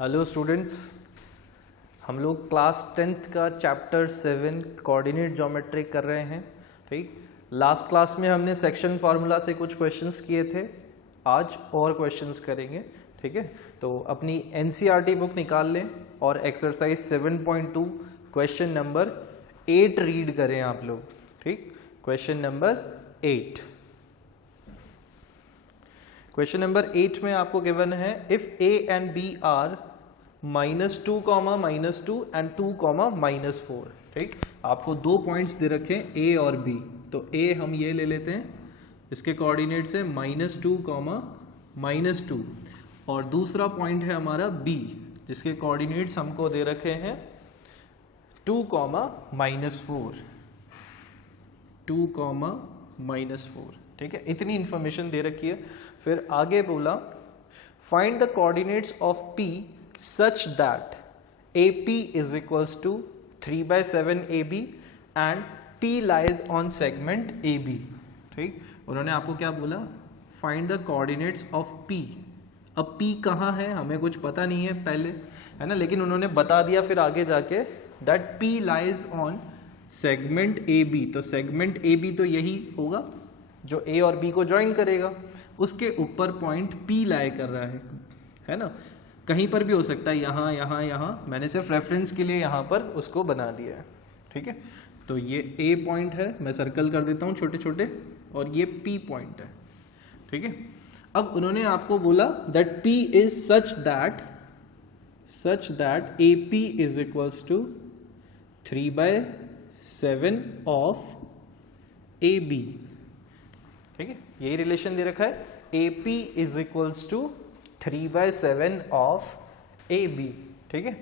Hello students, हम लोग class 10th का चैप्टर 7 कोऑर्डिनेट ज्योमेट्री कर रहे हैं। ठीक, लास्ट क्लास में हमने सेक्शन फार्मूला से कुछ क्वेश्चंस किए थे, आज और क्वेश्चंस करेंगे। ठीक है, तो अपनी एनसीईआरटी बुक निकाल लें और एक्सरसाइज 7.2 क्वेश्चन नंबर 8 रीड करें आप लोग। ठीक, क्वेश्चन नंबर 8। क्वेश्चन नंबर 8 में आपको गिवन है if a and b are -2, -2 and 2, -4। ठीक, आपको दो पॉइंट्स दे रखे हैं a और b, तो a हम ये ले लेते हैं, इसके कोऑर्डिनेट्स है -2, -2, और दूसरा पॉइंट है हमारा b जिसके कोऑर्डिनेट्स हमको दे रखे हैं 2, -4, 2, -4। ठीक है, इतनी इंफॉर्मेशन दे रखी है। फिर आगे बोला find the coordinates of P such that AP is equals to 3/7 AB and P lies on segment AB। ठीक, उन्होंने आपको क्या बोला, find the coordinates of P। अब P कहाँ है हमें कुछ पता नहीं है पहले, है ना, लेकिन उन्होंने बता दिया फिर आगे जाके that P lies on segment AB। तो सेगमेंट AB तो यही होगा जो A और B को ज्वाइन करेगा, उसके ऊपर पॉइंट P लाई कर रहा है ना, कहीं पर भी हो सकता है, यहाँ यहाँ यहाँ, मैंने सिर्फ रेफरेंस के लिए यहाँ पर उसको बना दिया है। ठीक है, तो ये A पॉइंट है, मैं सर्कल कर देता हूँ छोटे छोटे, और ये P पॉइंट है। ठीक है, अब उन्होंने आपको बोला that P is such that AP is equals to 3/7 of AB। ठीक है, यही रिलेशन दे रखा है, AP is equals to 3/7 of AB। ठीक है,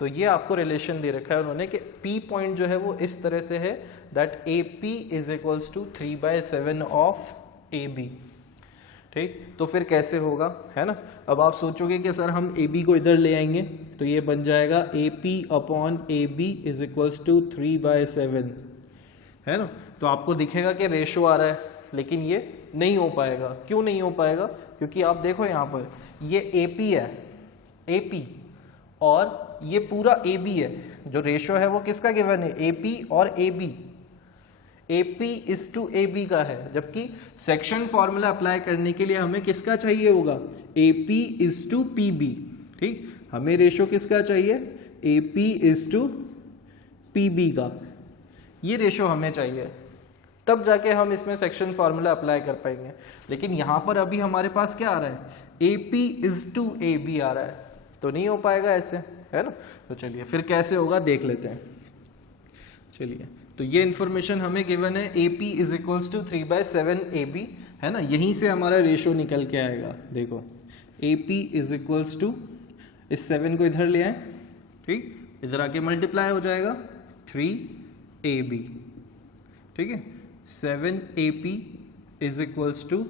तो ये आपको रिलेशन दे रखा है उन्होंने कि P पॉइंट जो है वो इस तरह से है that AP is equals to 3/7 of AB। ठीक, तो फिर कैसे होगा, है ना। अब आप सोचोगे कि सर हम AB को इधर ले आएंगे तो ये बन जाएगा AP upon AB is equals to 3/7, है ना। तो आपको दिखेगा कि रेशो आ रहा है, लेकिन ये नहीं हो पाएगा। क्यों नहीं हो पाएगा, क्योंकि आप देखो यहाँ पर ये AP है, AP, और ये पूरा AB है। जो रेशो है वो किसका गिवन है, AP और AB, AP is to AB का है, जबकि सेक्शन फॉर्मूला अप्लाई करने के लिए हमें किसका चाहिए होगा, AP इज टू PB। ठीक, हमें रेशो किसका चाहिए, AP इज टू PB का, ये रेशो हमें चाहिए, तब जाके हम इसमें सेक्शन फार्मूला अप्लाई कर पाएंगे। लेकिन यहाँ पर अभी हमारे पास क्या आ रहा है, AP इज टू AB आ रहा है, तो नहीं हो पाएगा ऐसे, है ना। तो चलिए फिर कैसे होगा देख लेते हैं। चलिए, तो ये इंफॉर्मेशन हमें गिवन है, AP is equals to 3/7 AB, है ना, यहीं से हमारा रेशो निकल के आएगा। देखो AP इज इक्वल्स टू, इस 7 को इधर ले आए, ठीक, इधर आके मल्टीप्लाई हो जाएगा 3AB। ठीक है, 7AP इज इक्वल्स टू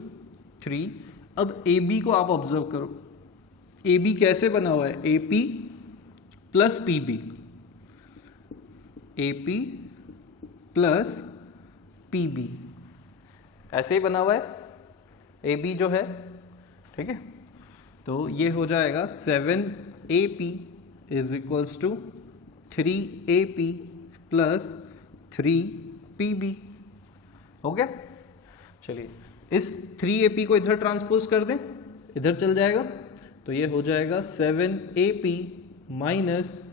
3। अब AB को आप ऑब्जर्व करो, AB कैसे बना हुआ है, AP plus PB, AP plus PB, ऐसे ही बना हुआ है AB जो है। ठीक है, तो ये हो जाएगा 7AP is equals to 3AP plus 3PB। हो गया। चलिए इस 3AP को इधर ट्रांसपोज कर दें, इधर चल जाएगा, तो ये हो जाएगा 7AP minus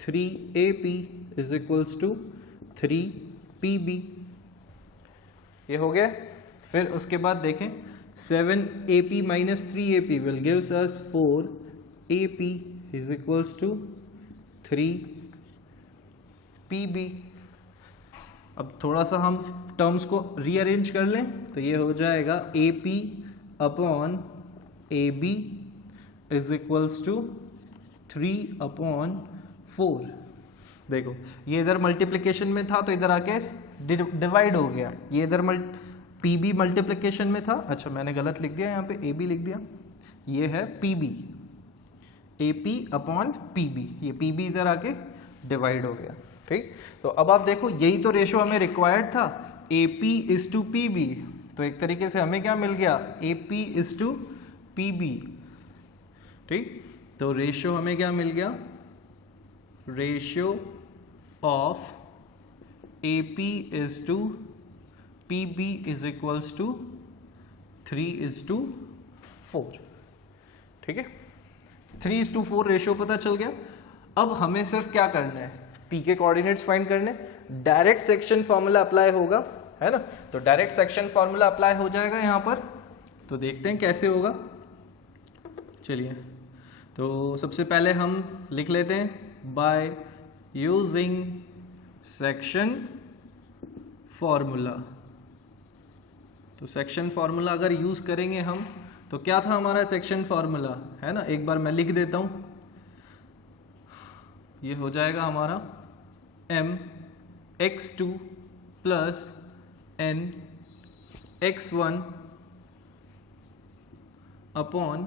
3AP is equals to 3PB। ये हो गया। फिर उसके बाद देखें 7AP minus 3AP will gives us 4AP is equals to 3PB। अब थोड़ा सा हम टर्म्स को रीअरेंज कर लें, तो ये हो जाएगा AP upon AB is equals to 3/4। देखो ये इधर मल्टीप्लिकेशन में था तो इधर आके डिवाइड हो गया, ये इधर PB मल्टीप्लिकेशन में था, अच्छा मैंने गलत लिख दिया, यहाँ पे AB लिख दिया, ये है PB, AP अपॉन PB, ये PB इधर आके डिवाइड हो गया। ठीक, तो अब आप देखो यही तो रेशो हमें रिक्वायर्ड था, AP इज टू PB, तो एक तरीके से हमें क्या मिल गया, AP इज टू PB। ठीक, तो रेशियो हमें क्या मिल गया, ratio of AP is to PB is equals to 3:4। ठीक है, 3:4 रेशियो पता चल गया। अब हमें सिर्फ क्या करना है, P के कोऑर्डिनेट्स फाइंड करने। डायरेक्ट सेक्शन फॉर्मूला अप्लाई होगा, है ना, तो डायरेक्ट सेक्शन फॉर्मूला अप्लाई हो जाएगा यहाँ पर। तो देखते हैं कैसे होगा। चलिए, तो सबसे पहले हम लिख लेते हैं बाय यूजिंग सेक्शन फॉर्मूला। तो सेक्शन फॉर्मूला अगर यूज करेंगे हम, तो क्या था हमारा सेक्शन फॉर्मूला, है ना, एक बार मैं लिख देता हूं। ये हो जाएगा हमारा mx2 plus n x1 upon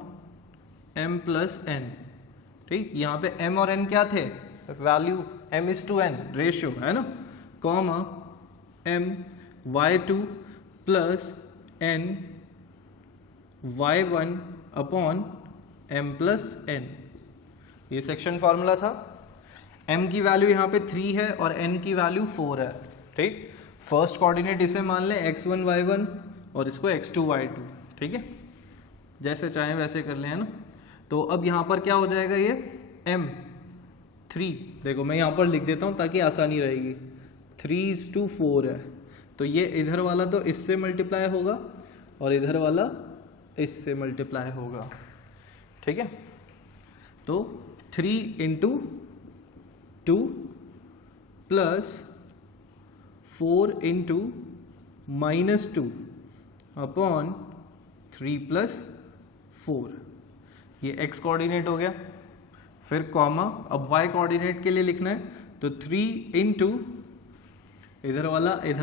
m plus n। ठीक, यहाँ पे m और n क्या थे, वैल्यू m:n रेशियो, है ना, comma m y2 plus n y1 upon m plus n। ये सेक्शन फॉर्मूला था। m की वैल्यू यहाँ पे 3 है और n की वैल्यू 4 है। ठीक, फर्स्ट कोऑर्डिनेट इसे मान लें x1 y1 और इसको x2 y2। ठीक है, जैसे चाहें वैसे कर लें, है ना। तो अब यहाँ पर क्या हो जाएगा, ये m3, देखो मैं यहाँ पर लिख देता हूँ ताकि आसानी रहेगी, 3:4 है। तो ये इधर वाला तो इससे मल्टीप्लाई होगा और इधर वाला इससे मल्टीप्लाई होगा। ठीक है, तो 3 × 2 प्लस 4 × -2 अपॉन 3 + 4, ये x कोऑर्डिनेट हो गया। फिर कॉमा, अब y कोऑर्डिनेट के लिए लिखना है, तो 3 × इधर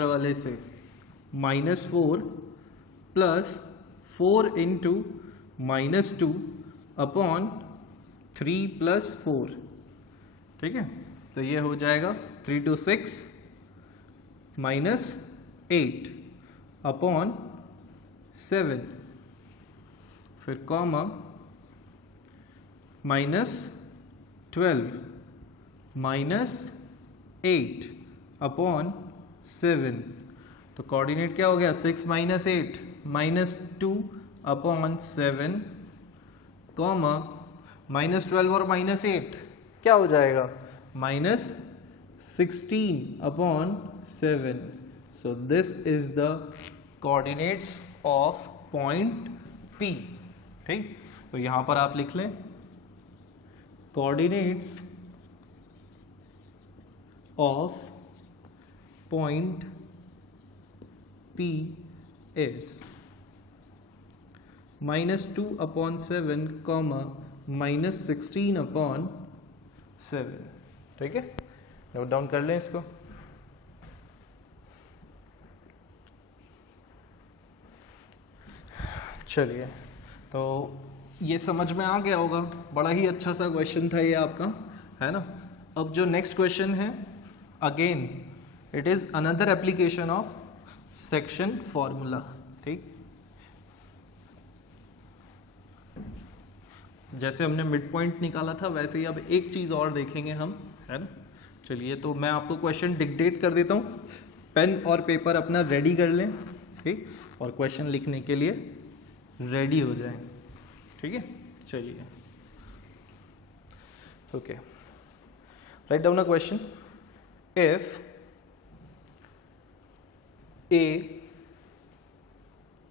वाले से -4 प्लस 4 × -2 अपॉन 3 + 4। ठीक है, तो ये हो जाएगा 3 × 6 -8 अपॉन 7, फिर कॉमा -12 -8 अपॉन 7। तो कोऑर्डिनेट क्या हो गया, 6 - 8 -2 अपॉन 7, कॉमा -12 और -8 क्या हो जाएगा, -16 upon 7। So this is the coordinates of point P। ठीक, तो यहां पर आप लिख लें coordinates of point P is -2 upon 7, -16 upon 7। ठीक है, नोट डाउन कर लें इसको। चलिए, तो ये समझ में आ गया होगा, बड़ा ही अच्छा सा क्वेश्चन था ये आपका, है ना। अब जो नेक्स्ट क्वेश्चन है, again it is another application of section formula. ठीक, जैसे हमने मिड पॉइंट निकाला था वैसे ही अब एक चीज और देखेंगे हम, है ना। चलिए, तो मैं आपको क्वेश्चन डिक्टेट कर देता हूँ, पेन और पेपर अपना रेडी कर लें। ठीक, और क्वेश्चन लिखने के लिए रेडी हो जाएं। ठीक है, चलिए, okay, write down a question. If A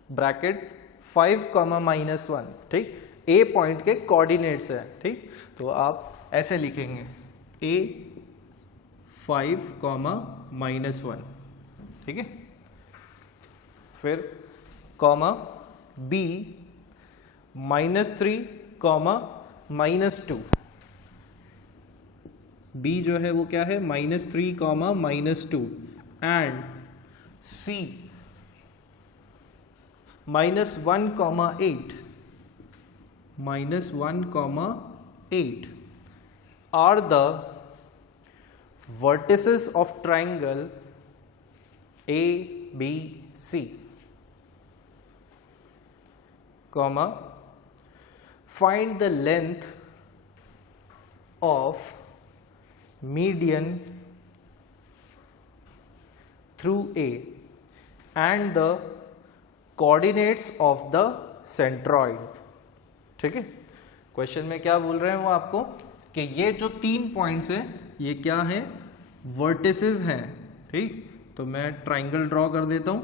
bracket 5, -1, ठीक, A पॉइंट के कोऑर्डिनेट्स है। ठीक, तो आप ऐसे लिखेंगे A 5, -1। ठीक है, फिर कॉमा B -3, -2। B जो है वो क्या है, -3, -2, and C -1, -8 are the vertices of triangle ABC, find the length of median through A and the coordinates of the centroid. ठीक है, क्वेश्चन में क्या बोल रहे हैं वो आपको कि ये जो 3 पॉइंट्स हैं ये क्या है, वर्टिसेस हैं. ठीक, तो मैं ट्राइंगल ड्रॉ कर देता हूं.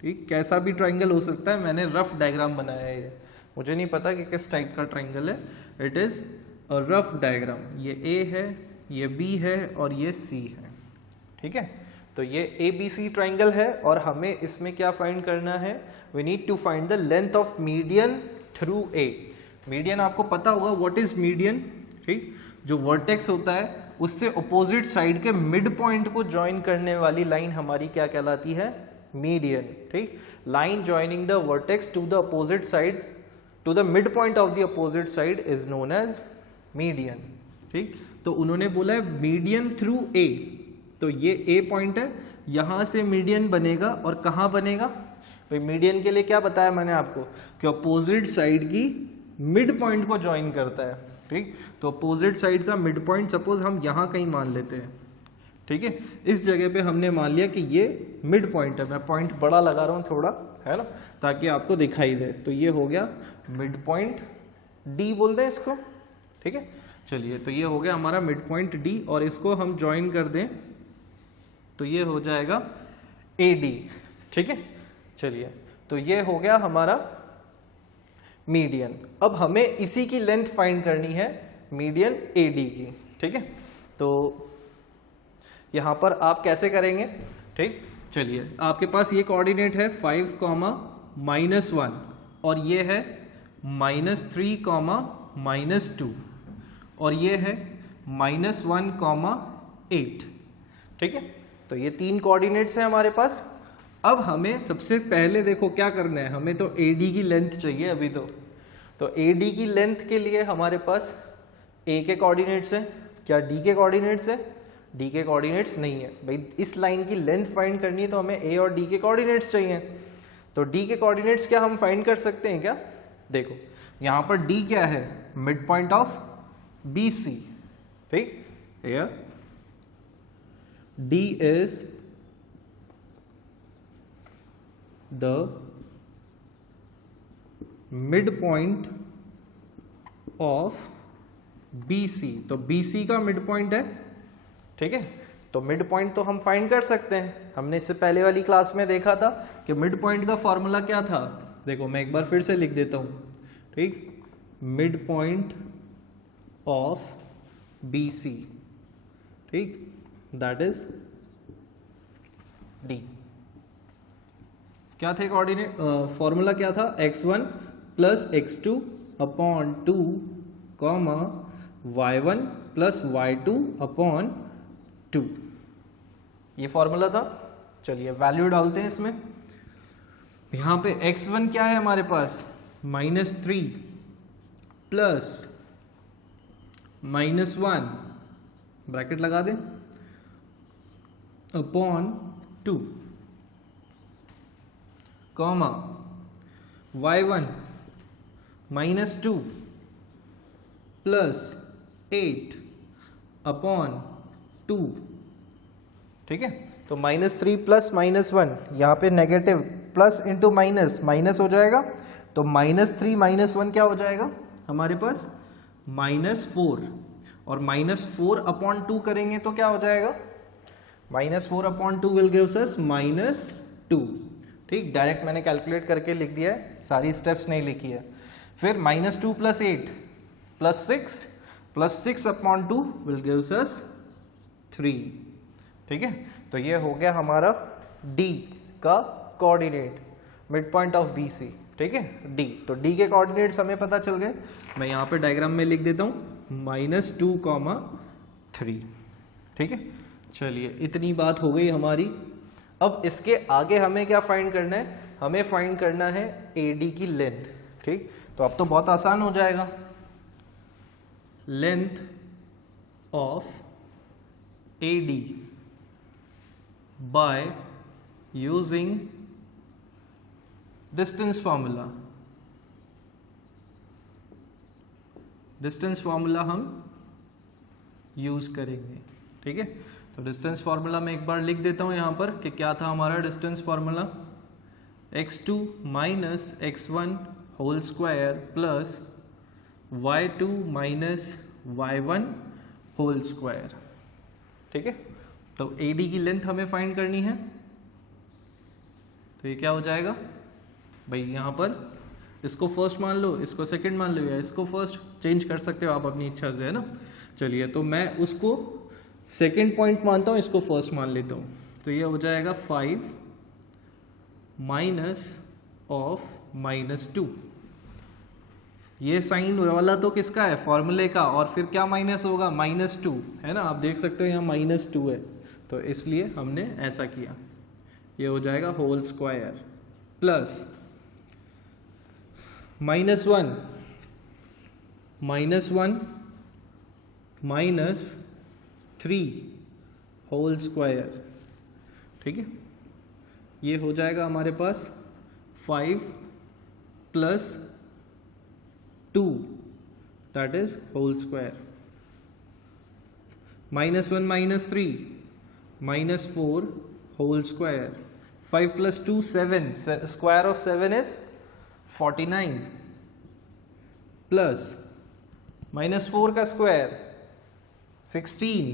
ठीक, कैसा भी ट्राइंगल हो सकता है, मैंने रफ डायग्राम बनाया है. ये मुझे नहीं पता कि किस टाइप का ट्राइंगल है, it is a rough diagram. ये ए है, ये बी है और ये सी है. ठीक है, तो ये ए बी सी ट्राइंगल है और हमें इसमें क्या फाइंड करना है, we need to find the length of median through A. Median आपको पता होगा व्हाट इज मीडियन. ठीक, जो वर्टेक्स होता है उससे अपोजिट साइड के मिड पॉइंट को ज्वाइन करने वाली लाइन हमारी क्या कहलाती है, मीडियन. ठीक, line joining the vertex to the opposite side to the mid point of the opposite side is known as median. ठीक, तो उन्होंने बोला है मीडियन थ्रू ए, तो ये ए पॉइंट है, यहां से मीडियन बनेगा और कहां बनेगा भाई, मीडियन के लिए क्या बताया मैंने आपको कि अपोजिट साइड की मिड पॉइंट को ज्वाइन करता है. ठीक, तो अपोजिट साइड का मिड पॉइंट सपोज हम यहां कहीं मान लेते हैं. ठीक है, इस जगह पे हमने मान लिया कि ये मिड पॉइंट है. मैं पॉइंट बड़ा लगा रहा हूं थोड़ा, है ना, ताकि आपको दिखाई दे. तो ये हो गया मिड पॉइंट, डी बोल दें इसको. ठीक है, चलिए, तो ये हो गया हमारा मिड पॉइंट डी और इसको हम ज्वाइन कर दें तो ये हो जाएगा ए डी. ठीक है, चलिए, तो ये हो गया हमारा मीडियन. अब हमें इसी की लेंथ फाइंड करनी है, मीडियन ए डी की. ठीक है, तो यहां पर आप कैसे करेंगे. ठीक, चलिए, आपके पास ये कोऑर्डिनेट है 5, -1 और ये है -3, -2 और ये है -1, 8. ठीक है, तो ये 3 कोऑर्डिनेट्स हैं हमारे पास. अब हमें सबसे पहले देखो क्या करना है, हमें तो AD की लेंथ चाहिए अभी. तो AD की लेंथ के लिए हमारे पास A के कोऑर्डिनेट्स हैं, क्या D के कोऑर्डिनेट्स है, D के कोऑर्डिनेट्स नहीं है भाई. इस लाइन की लेंथ फाइंड करनी है तो हमें A और D के कोऑर्डिनेट्स चाहिए. तो D के कोऑर्डिनेट्स क्या हम फाइंड कर सकते हैं क्या, देखो यहां पर D क्या है, मिड पॉइंट ऑफ BC. ठीक, here D is the midpoint of BC. तो BC का मिड पॉइंट है. ठीक है, तो मिड पॉइंट तो हम फाइंड कर सकते हैं, हमने इससे पहले वाली क्लास में देखा था कि मिड पॉइंट का फॉर्मूला क्या था. देखो मैं एक बार फिर से लिख देता हूं. ठीक, मिड पॉइंट ऑफ BC. ठीक, दैट इज D. क्या थे कोऑर्डिनेट, फॉर्मूला क्या था, x1 + x2 upon 2, y1 + y2 upon 2. ये फॉर्मूला था. चलिए वैल्यू डालते हैं इसमें. यहां पे x1 क्या है हमारे पास, -3 प्लस -1 ब्रैकेट लगा दें अपॉन 2, y1 -2 प्लस 8 अपॉन 2. ठीक है, तो -3 प्लस -1, यहाँ पे negative, plus into minus, minus हो जाएगा. तो -3 -1 क्या हो जाएगा हमारे पास, -4 और -4 अपॉन 2 करेंगे तो क्या हो जाएगा, -4 अपॉन 2 विल गिव्स अस -2. ठीक, डायरेक्ट मैंने कैलकुलेट करके लिख दिया है, सारी स्टेप्स नहीं लिखी है. फिर -2 + 8 + 6 अपॉन 2 विल गिव्स अस 3. ठीक है, तो ये हो गया हमारा D का coordinate, mid point of BC. ठीक है, D. तो D के कोऑर्डिनेट्स हमें पता चल गए. मैं यहाँ पे डायग्राम में लिख देता हूँ -2, 3. ठीक है, चलिए इतनी बात हो गई हमारी. अब इसके आगे हमें क्या फाइंड करना है, हमें फाइंड करना है AD की लेंथ. ठीक, तो अब तो बहुत आसान हो जाएगा. Length of AD by using distance formula. Distance formula हम यूज करेंगे। ठीक है, तो डिस्टेंस फार्मूला मैं एक बार लिख देता हूं यहां पर कि क्या था हमारा distance formula, x2 minus x1 whole square plus y2 minus y1 whole square. ठीक है, तो AD की लेंथ हमें फाइंड करनी है, तो ये क्या हो जाएगा भाई, यहाँ पर इसको फर्स्ट मान लो, इसको सेकंड मान लो, या इसको फर्स्ट, चेंज कर सकते हो आप अपनी इच्छा से, है ना। चलिए, तो मैं उसको सेकंड पॉइंट मानता हूँ, इसको फर्स्ट मान लेता हूँ, तो ये हो जाएगा 5 माइनस ऑफ -2। ये साइन वाला तो किसका है, फॉर्मूले का, और फिर क्या माइनस होगा, -2, है ना। आप देख सकते हो यहाँ -2 है, तो इसलिए हमने ऐसा किया। ये हो जाएगा whole square plus -1 minus 3 whole square. ठीक है, ये हो जाएगा हमारे पास 5 plus 2 that is whole square, -1 minus 3 -4 whole square, 5 plus 2 7, square of 7 is 49 plus -4 का स्क्वायर 16,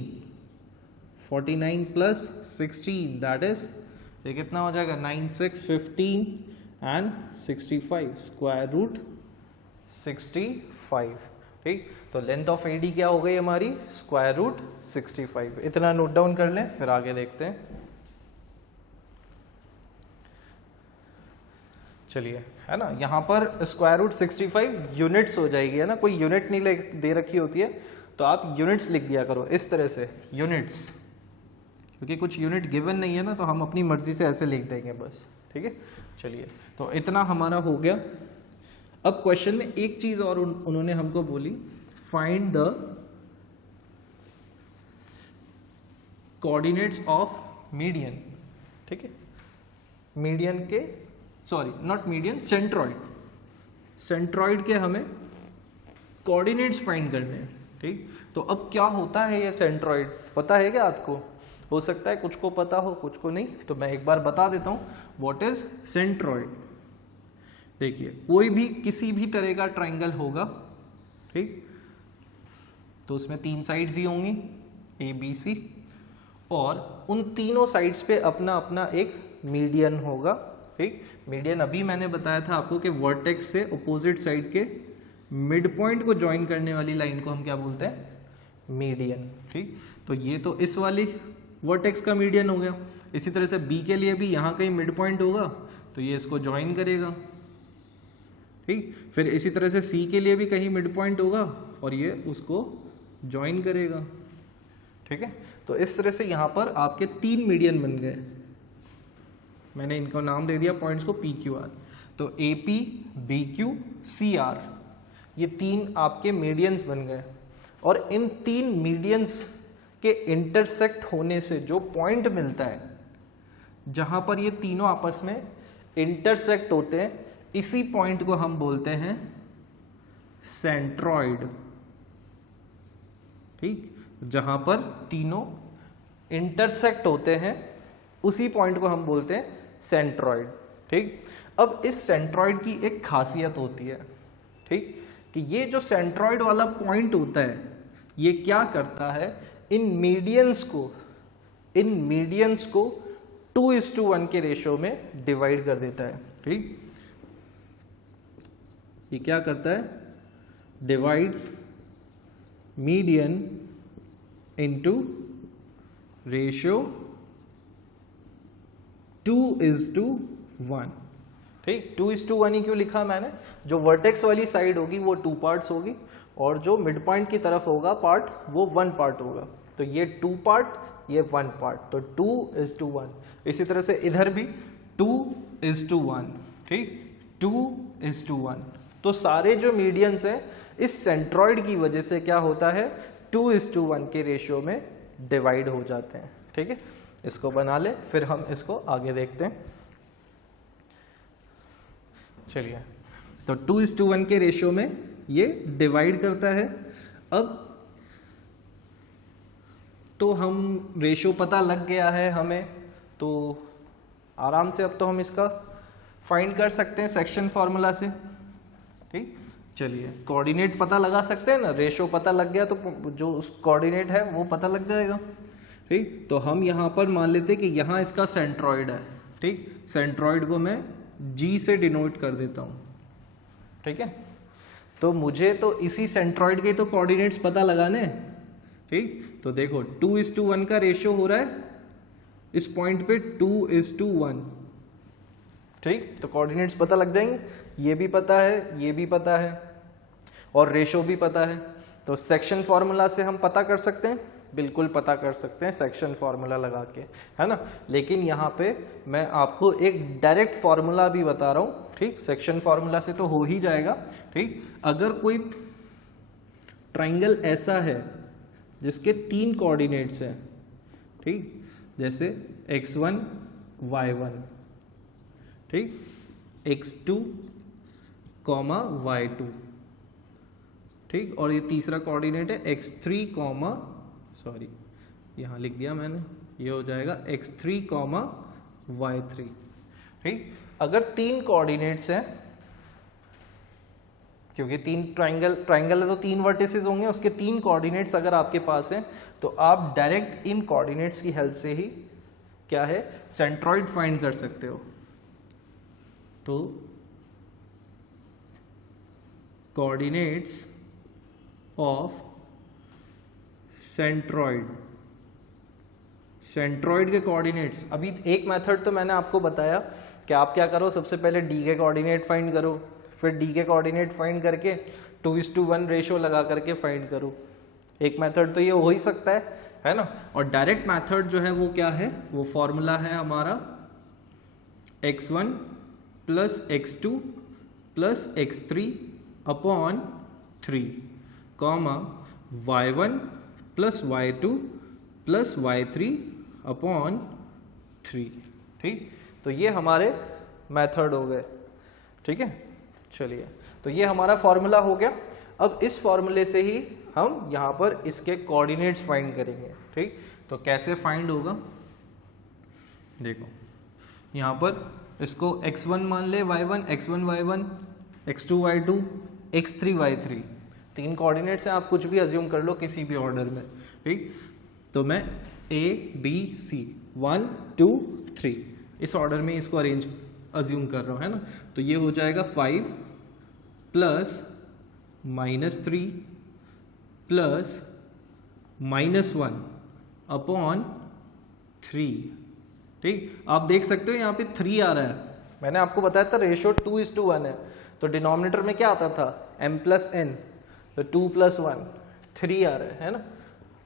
49 प्लस 16 दैट इज, ये कितना हो जाएगा 9 6 15 एंड 65, स्क्वायर रूट 65। ठीक, तो लेंथ ऑफ AD क्या हो गई हमारी, स्क्वायर रूट 65। इतना नोट डाउन कर लें, फिर आगे देखते हैं। चलिए, है ना, यहाँ पर स्क्वायर रूट 65 यूनिट्स हो जाएगी, है ना, कोई यूनिट नहीं दे रखी होती है, तो आप यूनिट्स लिख दिया करो इस तरह से, यूनिट्स, क्योंकि कुछ यूनिट गिवन नहीं है ना, तो हम अपनी मर्जी से ऐसे लिख देंगे बस। ठीक है, चलिए, तो इतना हमारा हो गया। अब क्वेश्चन में एक चीज और उन्होंने हमको बोली, find the coordinates of median. ठीक है, मीडियन के, sorry not median, centroid, centroid के हमें कोऑर्डिनेट्स फाइंड करने हैं। ठीक, तो अब क्या होता है ये सेंट्रॉइड, पता है क्या आपको, हो सकता है कुछ को पता हो कुछ को नहीं, तो मैं एक बार बता देता हूं व्हाट इज सेंट्रॉइड। देखिए, कोई भी किसी भी तरह का ट्राइंगल होगा, ठीक, तो उसमें 3 साइड्स ही होंगी ABC, और उन तीनों साइड्स पे अपना अपना एक मीडियन होगा। ठीक, मीडियन अभी मैंने बताया था आपको कि वर्टेक्स से अपोजिट साइड के मिड पॉइंट को ज्वाइन करने वाली लाइन को हम क्या बोलते हैं, मीडियन। ठीक, तो ये तो इस वाली वर्टेक्स का मीडियन हो गया। इसी तरह से B के लिए भी यहाँ कहीं मिड पॉइंट होगा, तो ये इसको ज्वाइन करेगा। ठीक, फिर इसी तरह से C के लिए भी कहीं मिड पॉइंट होगा और ये उसको ज्वाइन करेगा। ठीक है, तो इस तरह से यहाँ पर आपके 3 मीडियन बन गए, मैंने इनको नाम दे दिया पॉइंट्स को PQR। तो AP, BQ, CR, ये 3 आपके मीडियंस बन गए, और इन 3 मीडियंस के इंटरसेक्ट होने से जो पॉइंट मिलता है, जहां पर ये तीनों आपस में इंटरसेक्ट होते हैं, इसी पॉइंट को हम बोलते हैं सेंट्रॉइड। ठीक, जहां पर तीनों इंटरसेक्ट होते हैं उसी पॉइंट को हम बोलते हैं सेंट्रॉइड। ठीक, अब इस सेंट्रॉइड की एक खासियत होती है, ठीक, कि ये जो सेंट्रॉइड वाला पॉइंट होता है, ये क्या करता है, इन मीडियंस को 2:1 के रेशियो में डिवाइड कर देता है। ठीक, ये क्या करता है, डिवाइड्स मीडियन इनटू रेशियो 2:1। ठीक, 2:1 ही क्यों लिखा मैंने, जो वर्टेक्स वाली साइड होगी वो 2 पार्ट्स होगी, और जो मिड पॉइंट की तरफ होगा पार्ट, वो 1 पार्ट होगा। तो ये 2 पार्ट, ये 1 पार्ट, तो 2:1। इसी तरह से इधर भी 2:1। ठीक, 2:1। तो सारे जो मीडियंस हैं इस सेंट्रॉइड की वजह से क्या होता है, 2:1 के रेशियो में डिवाइड हो जाते हैं। ठीक है, इसको बना ले, फिर हम इसको आगे देखते हैं। चलिए, तो 2:1 के रेशियो में ये डिवाइड करता है। अब तो हम रेशो पता लग गया है हमें, तो आराम से अब तो हम इसका फाइंड कर सकते हैं सेक्शन फॉर्मूला से। ठीक, चलिए कोऑर्डिनेट पता लगा सकते हैं ना, रेशो पता लग गया तो जो उस कोऑर्डिनेट है वो पता लग जाएगा। ठीक, तो हम यहाँ पर मान लेते हैं कि यहाँ इसका सेंट्रॉइड है। ठीक, सेंट्रॉइड को मैं जी से डिनोट कर देता हूँ। ठीक है, तो मुझे तो इसी सेंट्रॉइड के तो कोऑर्डिनेट्स पता लगाने हैं। ठीक, तो देखो 2:1 का रेशियो हो रहा है इस पॉइंट पे 2:1। ठीक, तो कोऑर्डिनेट्स पता लग जाएंगे, ये भी पता है, ये भी पता है और रेशो भी पता है। तो सेक्शन फॉर्मूला से हम पता कर सकते हैं, बिल्कुल पता कर सकते हैं सेक्शन फॉर्मूला लगा के, है ना। लेकिन यहाँ पे मैं आपको एक डायरेक्ट फॉर्मूला भी बता रहा हूँ। ठीक, सेक्शन फॉर्मूला से तो हो ही जाएगा। ठीक, अगर कोई ट्राइंगल ऐसा है जिसके 3 कोऑर्डिनेट्स हैं, ठीक, जैसे x1 y1, ठीक, x2 y2, ठीक, और ये तीसरा कोऑर्डिनेट है x3 सॉरी यहाँ लिख दिया मैंने, ये हो जाएगा x3 y3। ठीक, अगर 3 कोऑर्डिनेट्स हैं, क्योंकि 3 ट्राइंगल है तो 3 वर्टिसेस होंगे, उसके 3 कोऑर्डिनेट्स अगर आपके पास हैं तो आप डायरेक्ट इन कोऑर्डिनेट्स की हेल्प से ही क्या है सेंट्रॉइड फाइंड कर सकते हो। तो कोऑर्डिनेट्स ऑफ सेंट्रॉइड, सेंट्रॉइड के कोऑर्डिनेट्स, अभी एक मेथड तो मैंने आपको बताया कि आप क्या करो, सबसे पहले डी के कोऑर्डिनेट फाइंड करो, फिर डी के कोऑर्डिनेट फाइंड करके 2:1 रेशो लगा करके फाइंड करो। एक मेथड तो ये हो ही सकता है ना। और डायरेक्ट मेथड जो है वो क्या है, वो फॉर्मूला है हमारा x1 plus x2 plus x3 upon 3 comma y1 plus y2 plus y3 upon 3। ठीक, तो ये हमारे मेथड हो गए। ठीक है, चलिए, तो ये हमारा फॉर्मूला हो गया। अब इस फॉर्मूले से ही हम यहाँ पर इसके कोऑर्डिनेट्स फाइंड करेंगे। ठीक, तो कैसे फाइंड होगा, देखो यहाँ पर इसको x1 मान ले y1, x1 y1, x2 y2, x3 y3, 3 coordinates हैं, आप कुछ भी अज्यूम कर लो किसी भी ऑर्डर में। ठीक, तो मैं a b c 1 2 3 इस ऑर्डर में इसको अरेंज अज्यूम कर रहा हूँ, है ना। तो ये हो जाएगा 5 प्लस -3 प्लस -1 अपॉन 3। ठीक, आप देख सकते हो यहाँ पे 3 आ रहा है, मैंने आपको बताया था रेशो 2:1 है, तो डिनोमिनेटर में क्या आता था m प्लस n, तो 2 + 1 3 आ रहा है ना।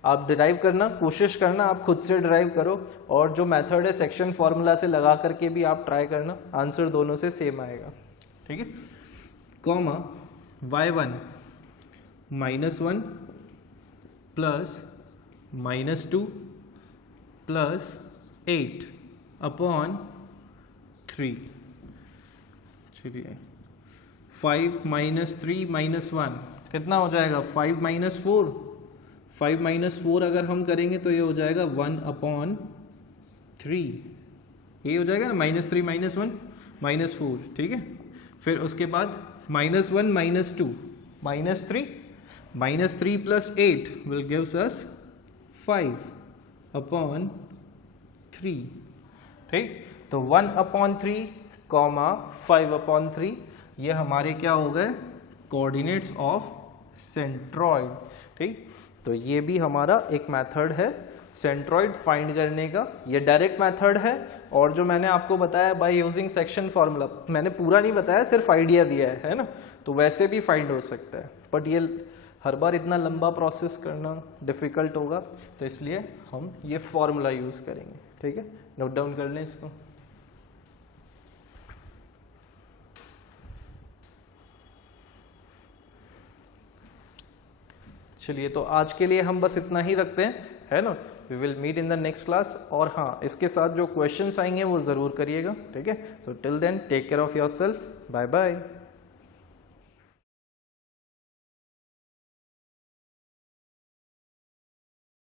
आप डिराइव करना कोशिश करना, आप खुद से डिराइव करो, और जो मेथड है सेक्शन फॉर्मूला से लगा करके भी आप ट्राई करना, आंसर दोनों से सेम आएगा। ठीक है, comma y1 -1 plus -2 plus 8 upon 3। चलिए 5 -3 -1 कितना हो जाएगा, 5 - 4, 5 - 4 अगर हम करेंगे तो ये हो जाएगा 1/3, ये हो जाएगा ना, -3 -1 -4। ठीक है, फिर उसके बाद -1 -2 -3 प्लस 8 विल गिव्स अस 5/3। ठीक, तो 1/3 कॉमा 5/3 ये हमारे क्या हो गए कोऑर्डिनेट्स ऑफ सेंट्रॉइड। ठीक, तो ये भी हमारा एक मेथड है सेंट्रॉइड फाइंड करने का, ये डायरेक्ट मेथड है। और जो मैंने आपको बताया बाय यूजिंग सेक्शन फॉर्मूला, मैंने पूरा नहीं बताया, सिर्फ आइडिया दिया है ना, तो वैसे भी फाइंड हो सकता है, बट ये हर बार इतना लंबा प्रोसेस करना डिफिकल्ट होगा, तो इसलिए हम ये फॉर्मूला यूज करेंगे। ठीक है, नोट डाउन कर लें इसको। चलिए, तो आज के लिए हम बस इतना ही रखते हैं, है ना। We will meet in the next class. और हाँ, इसके साथ जो क्वेश्चंस आएंगे वो ज़रूर करिएगा। ठीक है, so till then take care of yourself, bye bye.